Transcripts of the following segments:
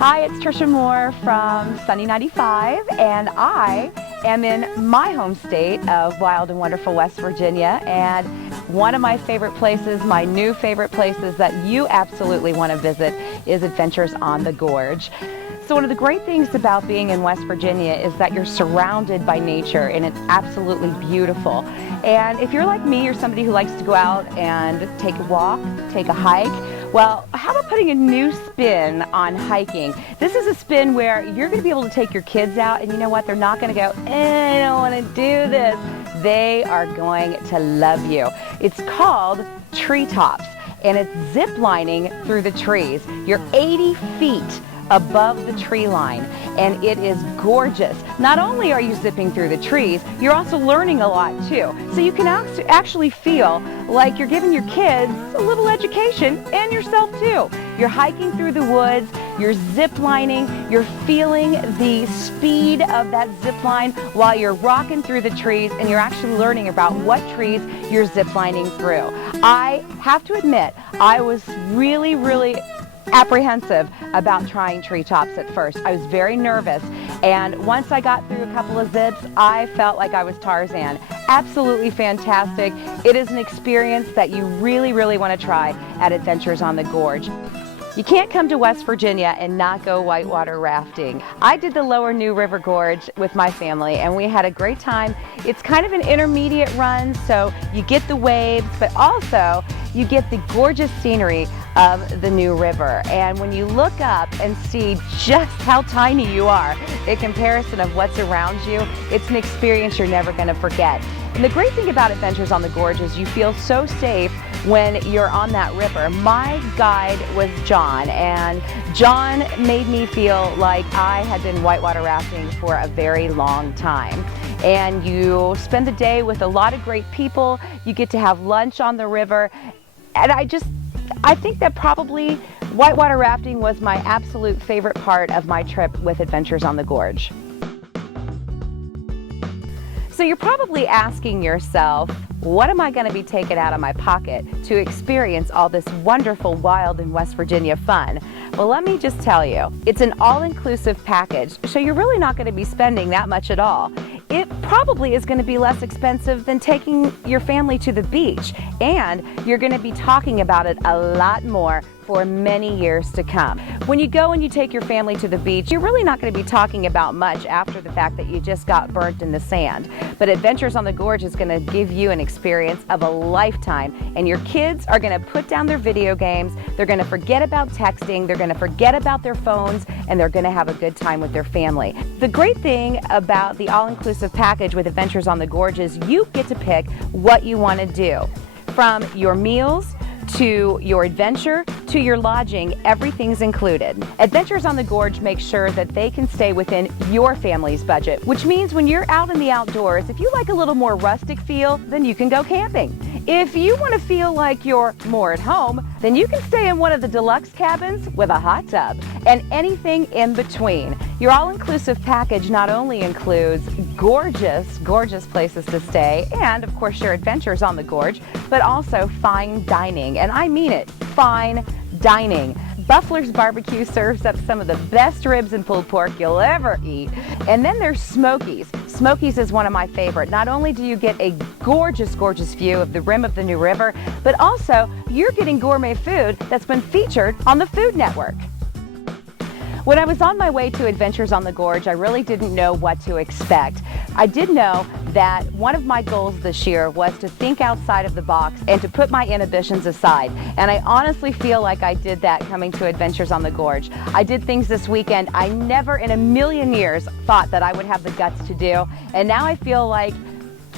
Hi, it's Trisha Moore from Sunny 95, and I am in my home state of wild and wonderful West Virginia, and one of my favorite places, my new favorite places that you absolutely want to visit is Adventures on the Gorge. So one of the great things about being in West Virginia is that you're surrounded by nature, and it's absolutely beautiful. And if you're like me, you're somebody who likes to go out and take a walk, take a hike, well, how about putting a new spin on hiking? This is a spin where you're going to be able to take your kids out, and you know what? They're not going to go, I don't want to do this. They are going to love you. It's called TreeTops, and it's zip lining through the trees. You're 80 feet above the tree line, and it is gorgeous. Not only are you zipping through the trees, you're also learning a lot too. So you can actually feel like you're giving your kids a little education and yourself too. You're hiking through the woods, you're zip lining, you're feeling the speed of that zip line while you're rocking through the trees, and you're actually learning about what trees you're zip lining through. I have to admit, I was really apprehensive about trying TreeTops at first. I was very nervous, and once I got through a couple of zips, I felt like I was Tarzan. Absolutely fantastic. It is an experience that you really want to try at Adventures on the Gorge. You can't come to West Virginia and not go whitewater rafting. I did the Lower New River Gorge with my family, and we had a great time. It's kind of an intermediate run, so you get the waves, but also you get the gorgeous scenery of the New River. And when you look up and see just how tiny you are in comparison of what's around you, it's an experience you're never going to forget. And the great thing about Adventures on the Gorge is you feel so safe when you're on that river. My guide was John, and John made me feel like I had been whitewater rafting for a very long time. And you spend the day with a lot of great people. You get to have lunch on the river. And I think that probably whitewater rafting was my absolute favorite part of my trip with Adventures on the Gorge. So you're probably asking yourself, what am I going to be taking out of my pocket to experience all this wonderful wild and West Virginia fun? Well, let me just tell you, it's an all-inclusive package, so you're really not going to be spending that much at all. It probably is going to be less expensive than taking your family to the beach, and you're going to be talking about it a lot more for many years to come. When you go and you take your family to the beach, you're really not going to be talking about much after the fact that you just got burnt in the sand. But Adventures on the Gorge is going to give you an experience of a lifetime, and your kids are going to put down their video games, they're going to forget about texting, they're going to forget about their phones, and they're going to have a good time with their family. The great thing about the all-inclusive package with Adventures on the Gorge is you get to pick what you want to do. From your meals to your adventure, to your lodging, everything's included. Adventures on the Gorge makes sure that they can stay within your family's budget, which means when you're out in the outdoors, if you like a little more rustic feel, then you can go camping. If you want to feel like you're more at home, then you can stay in one of the deluxe cabins with a hot tub, and anything in between. Your all-inclusive package not only includes gorgeous places to stay, and of course your adventures on the gorge, but also fine dining, and I mean it, fine dining. Buffler's Barbecue serves up some of the best ribs and pulled pork you'll ever eat. And then there's Smokies. Smokies is one of my favorite. Not only do you get a gorgeous view of the rim of the New River, but also you're getting gourmet food that's been featured on the Food Network. When I was on my way to Adventures on the Gorge, I really didn't know what to expect. I did know that one of my goals this year was to think outside of the box and to put my inhibitions aside. And I honestly feel like I did that coming to Adventures on the Gorge. I did things this weekend I never in a million years thought that I would have the guts to do. And now I feel like,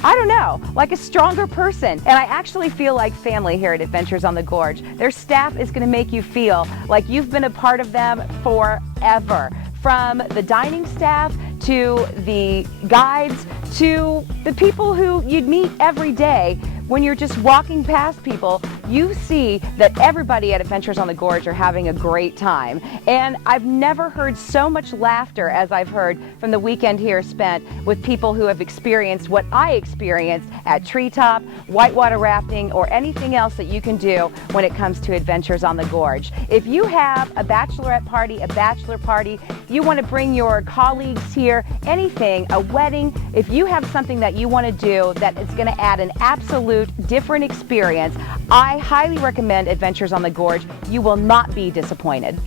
I don't know, like a stronger person. And I actually feel like family here at Adventures on the Gorge. Their staff is going to make you feel like you've been a part of them forever. From the dining staff to the guides to the people who you'd meet every day when you're just walking past people you see that everybody at Adventures on the Gorge are having a great time. And I've never heard so much laughter as I've heard from the weekend here spent with people who have experienced what I experienced at treetop, whitewater rafting, or anything else that you can do when it comes to Adventures on the Gorge. If you have a bachelorette party, a bachelor party, you want to bring your colleagues here, anything, a wedding, if you have something that you want to do that is going to add an absolute different experience, I highly recommend Adventures on the Gorge. You will not be disappointed.